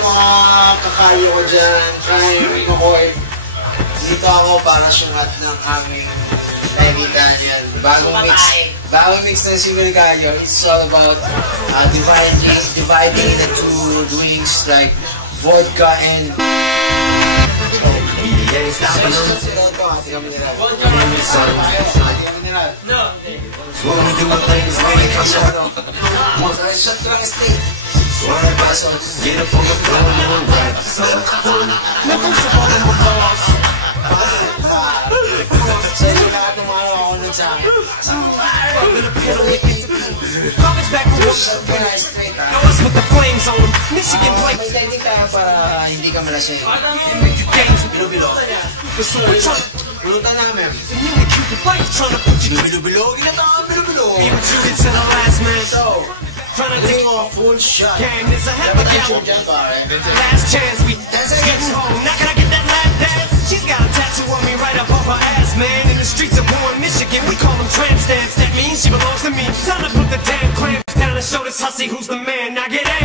mga kakayo ko dyan, trying McCoy. Dito ako para sumat ng aming nakikita niyan. Bagong mix na single kayo. It's all about dividing the two drinks like vodka and... Shot ko lang steak. Get up on the floor, no rap. So lahat ng mga kakunan sa akin. Back to shot ko na straight, ha? With the flames on Michigan Blake. May technique tayo para hindi ka malasing. Bilo-bilo. Pulutan namin. Bilo-bilo. Ginatawa, bilo-bilo. So, doing a full shot. Dapat ang shoot dyan, pare. Last chance, we get home. Now can I get that lap dance? She's got a tattoo on me right up off her ass, man. In the streets of Warren, Michigan, we call them tramp stamps. That means she belongs to me. Time to put the damn clamps down and show this hussy who's the man. Now get at